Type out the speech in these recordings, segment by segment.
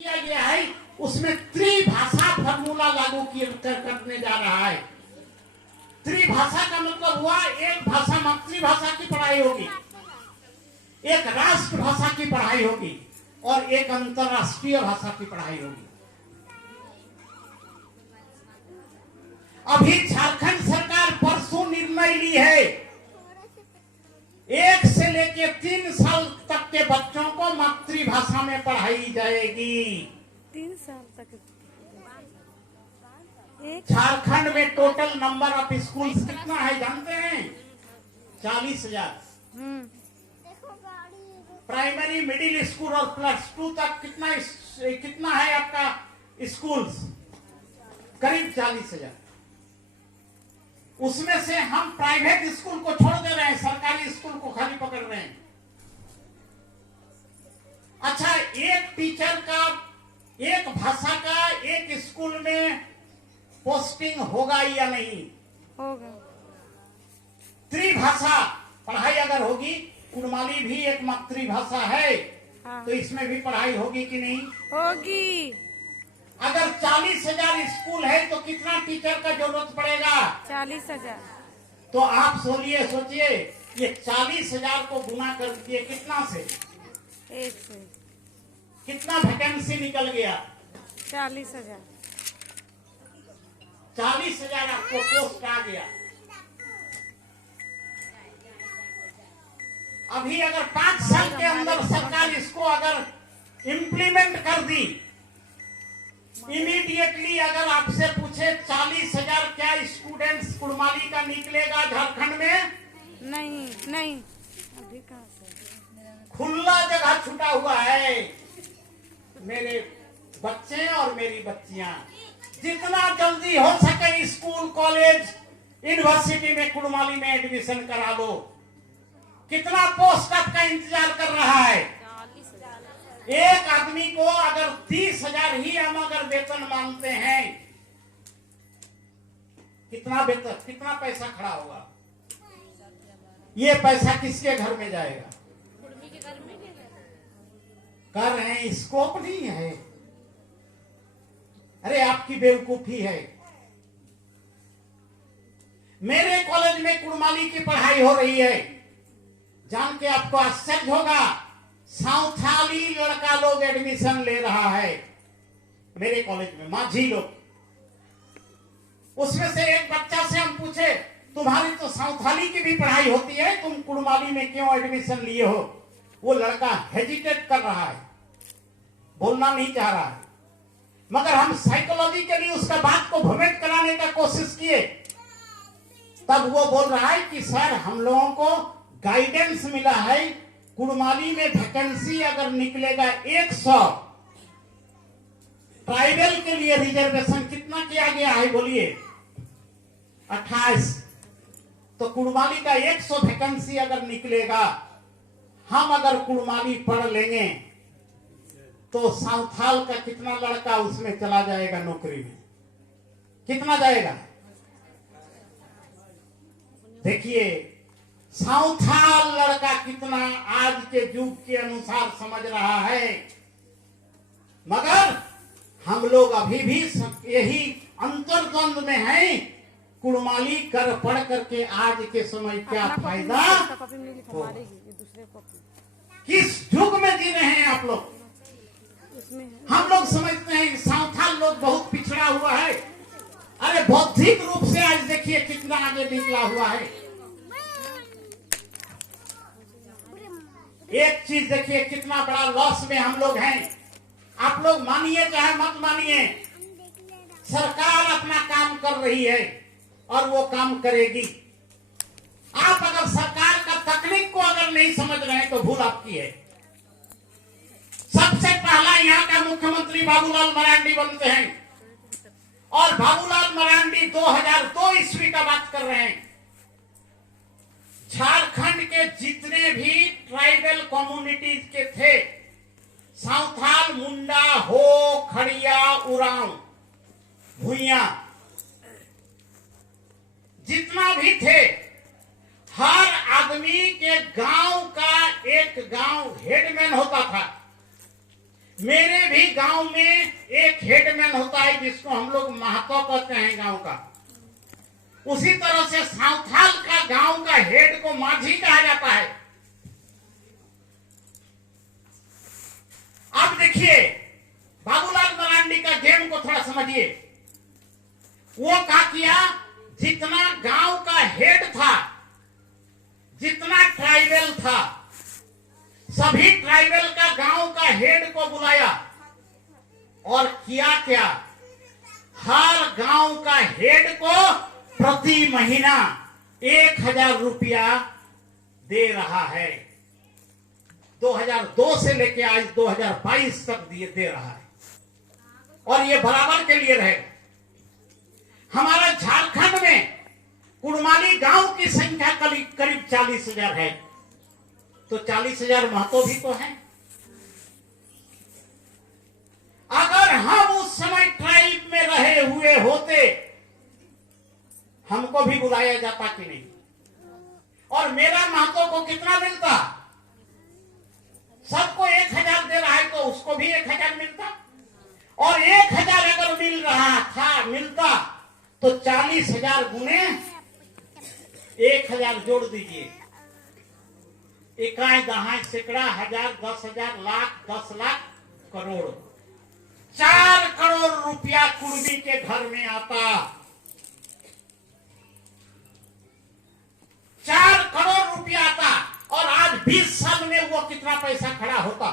किया गया है उसमें त्रिभाषा फार्मूला लागू करने जा रहा है। त्रिभाषा का मतलब हुआ एक भाषा मातृभाषा की पढ़ाई होगी, एक राष्ट्रभाषा की पढ़ाई होगी और एक अंतरराष्ट्रीय भाषा की पढ़ाई होगी। अभी झारखंड सरकार परसों निर्णय ली है 1 से लेकर 3 साल तक के बच्चों को मातृभाषा में पढ़ाई जाएगी। 3 साल तक झारखंड में टोटल नंबर ऑफ स्कूल्स कितना है जानते हैं? 40,000। प्राइमरी मिडिल स्कूल और +2 तक कितना है आपका स्कूल्स? करीब 40,000। उसमें से हम प्राइवेट स्कूल को छोड़ दे रहे हैं, सरकारी स्कूल को खाली पकड़ रहे हैं। अच्छा, एक टीचर का एक भाषा का एक स्कूल में पोस्टिंग होगा या नहीं? होगा। त्रिभाषा पढ़ाई अगर होगी, कुड़माली भी एक मातृभाषा है, हाँ। तो इसमें भी पढ़ाई होगी कि नहीं? होगी। अगर 40,000 स्कूल है तो कितना टीचर का जरूरत पड़ेगा? 40,000। तो आप सोचिए ये 40,000 को गुना कर दिए कितना से? 1 से कितना वैकेंसी निकल गया? 40,000। 40,000 आपको पोस्ट आ गया। अभी अगर 5 साल के अंदर सरकार इसको अगर इम्प्लीमेंट कर दी, इमीडिएटली अगर आपसे पूछे 40,000 क्या स्टूडेंट्स कुड़माली का निकलेगा झारखंड में? नहीं अभी कहाँ से? खुला जगह छूटा हुआ है। मेरे बच्चे और मेरी बच्चियां जितना जल्दी हो सके स्कूल, कॉलेज, यूनिवर्सिटी में कुड़माली में एडमिशन करा लो। कितना पोस्ट आपका इंतजार कर रहा है? एक आदमी को अगर 30,000 ही हम अगर वेतन मानते हैं, कितना वेतन, कितना पैसा खड़ा होगा? ये पैसा किसके घर में जाएगा? कर रहे हैं, स्कोप नहीं है। अरे आपकी बेवकूफी है। मेरे कॉलेज में कुड़माली की पढ़ाई हो रही है, जान के आपको आश्चर्य होगा, साउथाली लड़का लोग एडमिशन ले रहा है मेरे कॉलेज में, माझी लोग। उसमें से एक बच्चा से हम पूछे, तुम्हारी तो साउथाली की भी पढ़ाई होती है, तुम कुड़माली में क्यों एडमिशन लिए हो? वो लड़का हेजिटेट कर रहा है, बोलना नहीं चाह रहा है, मगर हम साइकोलॉजिकली उसका बात को भ्रमित कराने का कोशिश किए, तब वो बोल रहा है कि सर हम लोगों को गाइडेंस मिला है, कुड़माली में वैकेंसी अगर निकलेगा 100, ट्राइबल के लिए रिजर्वेशन कितना किया गया है बोलिए? 28। तो कुड़माली का 100 वैकेंसी अगर निकलेगा, हम अगर कुड़माली पढ़ लेंगे तो साउथाल का कितना लड़का उसमें चला जाएगा नौकरी में? कितना जाएगा? देखिए साउथाल लड़का कितना आज के युग के अनुसार समझ रहा है, मगर हम लोग अभी भी यही अंतर्द्वंद में हैं। कुड़माली कर पढ़ करके आज के समय क्या फायदा? किस युग में जी रहे हैं आप लोग? हम लोग समझते हैं साउथाल लोग बहुत पिछड़ा हुआ है। अरे बौद्धिक रूप से आज देखिए कितना आगे निकला हुआ है। एक चीज देखिए कितना बड़ा लॉस में हम लोग हैं। आप लोग मानिए चाहे मत मानिए, सरकार अपना काम कर रही है और वो काम करेगी। आप अगर सरकार का तकनीक को अगर नहीं समझ रहे हैं तो भूल आपकी है। सबसे पहला यहाँ का मुख्यमंत्री बाबूलाल मरांडी बनते हैं, और बाबूलाल मरांडी 2002 ईस्वी का बात कर रहे हैं। झारखंड के जितने भी ट्राइबल कम्युनिटीज के थे, साउथाल, मुंडा, हो, खड़िया, उरांव, भुइया, जितना भी थे, हर आदमी के गांव का एक गांव हेडमैन होता था। मेरे भी गांव में एक हेडमैन होता है जिसको हम लोग महतो कहते हैं गांव का। उसी तरह से साउथाल का गांव का हेड को माझी कहा जाता है। अब देखिए बाबूलाल मरांडी का गेम को थोड़ा समझिए। वो क्या किया, जितना गांव का हेड था, जितना ट्राइबल था, सभी ट्राइबल का गांव का हेड को बुलाया और किया क्या, हर गांव का हेड को प्रति महीना 1000 रुपया दे रहा है। 2002 से लेके आज 2022 तक दे रहा है और ये बराबर के लिए रहेगा। हमारा झारखंड में कुड़माली गांव की संख्या करीब 40,000 है, तो 40,000 महतो भी तो हैं। अगर हम उस समय ट्राइब में रहे हुए होते, हमको भी बुलाया जाता कि नहीं? और मेरा महतो को कितना मिलता? सबको 1000 दे रहा है तो उसको भी 1000 मिलता। और 1000 अगर मिल रहा था, मिलता, तो 40,000 गुने 1000 जोड़ दीजिए। इकाई दहाई सैकड़ा हजार 10,000 लाख 10 लाख करोड़, 4 करोड़ रुपया कुर्मी के घर में आता। 4 करोड़ रुपया आता। और आज 20 साल में वो कितना पैसा खड़ा होता?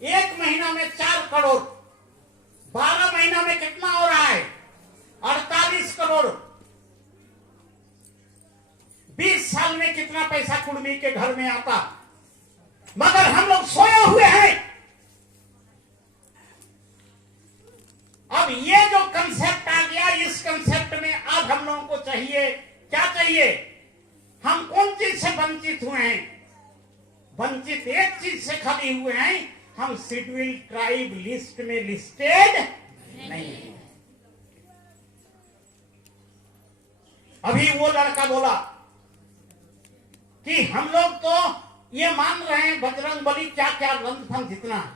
एक महीना में 4 करोड़, 12 महीना में कितना हो रहा है? 48 करोड़। 20 साल में कितना पैसा कुर्मी के घर में आता? मगर हम लोग सोए हुए हैं। अब ये जो कंसेप्ट आ गया, इस कंसेप्ट में अब हम लोगों को चाहिए, क्या चाहिए? हम कौन चीज से वंचित हुए हैं? वंचित एक चीज से खाली हुए हैं, हम शेड्यूल ट्राइब लिस्ट में लिस्टेड नहीं है। अभी वो लड़का बोला कि हम लोग तो ये मान रहे हैं बजरंग बली क्या क्या रंग फंग जितना है।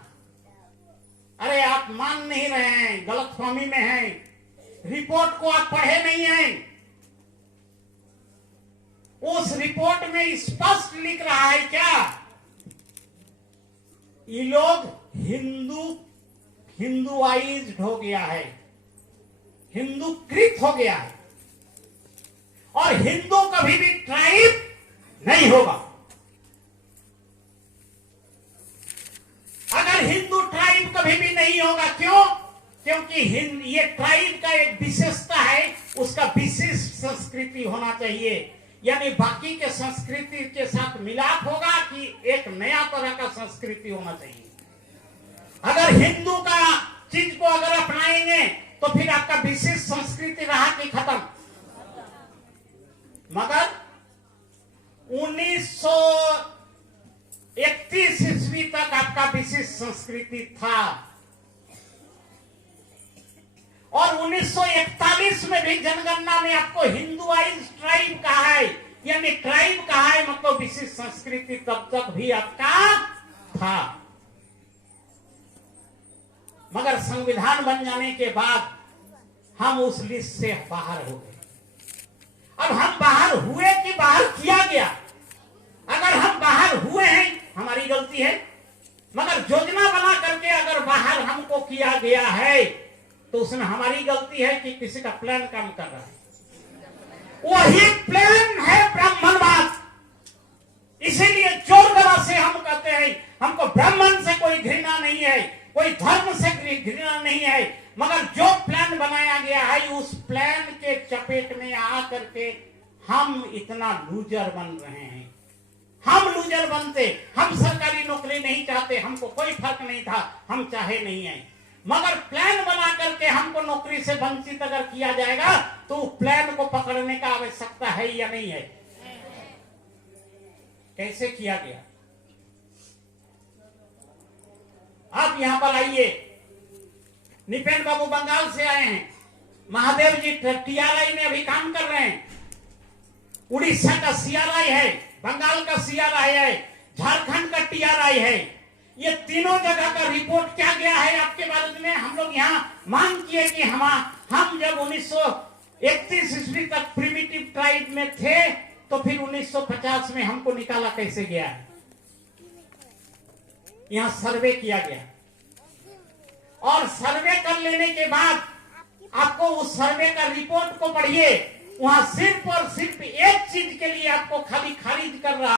अरे आप मान नहीं रहे हैं, गलतफहमी में हैं। रिपोर्ट को आप पढ़े नहीं हैं। उस रिपोर्ट में स्पष्ट लिख रहा है क्या, ये लोग हिंदुआइज्ड हो गया है, हिंदूकृत हो गया है, और हिंदू कभी भी ट्राइब नहीं होगा। अगर हिंदू ट्राइब कभी भी नहीं होगा, क्यों? क्योंकि ये ट्राइब का एक विशेषता है, उसका विशिष्ट संस्कृति होना चाहिए। यानी बाकी के संस्कृति के साथ मिलाप होगा कि एक नया तरह का संस्कृति होना चाहिए। अगर हिंदू का चीज को अगर अपनाएंगे तो फिर आपका विशिष्ट संस्कृति रहा कि खत्म। मगर 1931 ईस्वी तक आपका विशिष्ट संस्कृति था, और 1941 में भी जनगणना में आपको हिंदुआइज ट्राइब कहा है, यानी ट्राइब कहा है, मतलब विशिष्ट संस्कृति तब तक भी आपका था। मगर संविधान बन जाने के बाद हम उस लिस्ट से बाहर हो गए। अब हम बाहर हुए कि बाहर किया गया? अगर हम बाहर हुए हैं, हमारी गलती है। मगर योजना बना करके अगर बाहर हमको किया गया है, तो उसमें हमारी गलती है कि किसी का प्लान काम कर रहा है। वही प्लान है ब्राह्मणवाद। इसीलिए जोर दबा से हम कहते हैं, हमको ब्राह्मण से कोई घृणा नहीं है, कोई धर्म से घृणा नहीं है, मगर जो प्लान बनाया गया है, उस प्लान के चपेट में आकर के हम इतना लूजर बन रहे हैं। हम लूजर बनते, हम सरकारी नौकरी नहीं चाहते, हमको कोई फर्क नहीं था, हम चाहे नहीं है। मगर प्लान बना करके हमको नौकरी से वंचित अगर किया जाएगा, तो प्लान को पकड़ने का आवश्यकता है या नहीं है? कैसे किया गया? आप यहां पर आइए। निपेन बाबू बंगाल से आए हैं, महादेव जी टीआरआई में अभी काम कर रहे हैं। उड़ीसा का सीआरआई है, बंगाल का सीआरआई है, झारखंड का टीआरआई है। ये तीनों जगह का रिपोर्ट क्या गया है आपके बारे में? हम लोग यहाँ मांग किए कि हम जब 1931 ईस्वी तक प्रिमिटिव ट्राइब में थे, तो फिर 1950 में हमको निकाला कैसे गया है? यहाँ सर्वे किया गया, और सर्वे कर लेने के बाद आपको उस सर्वे का रिपोर्ट को पढ़िए, वहां सिर्फ और सिर्फ एक चीज के लिए आपको खाली खारिज कर रहा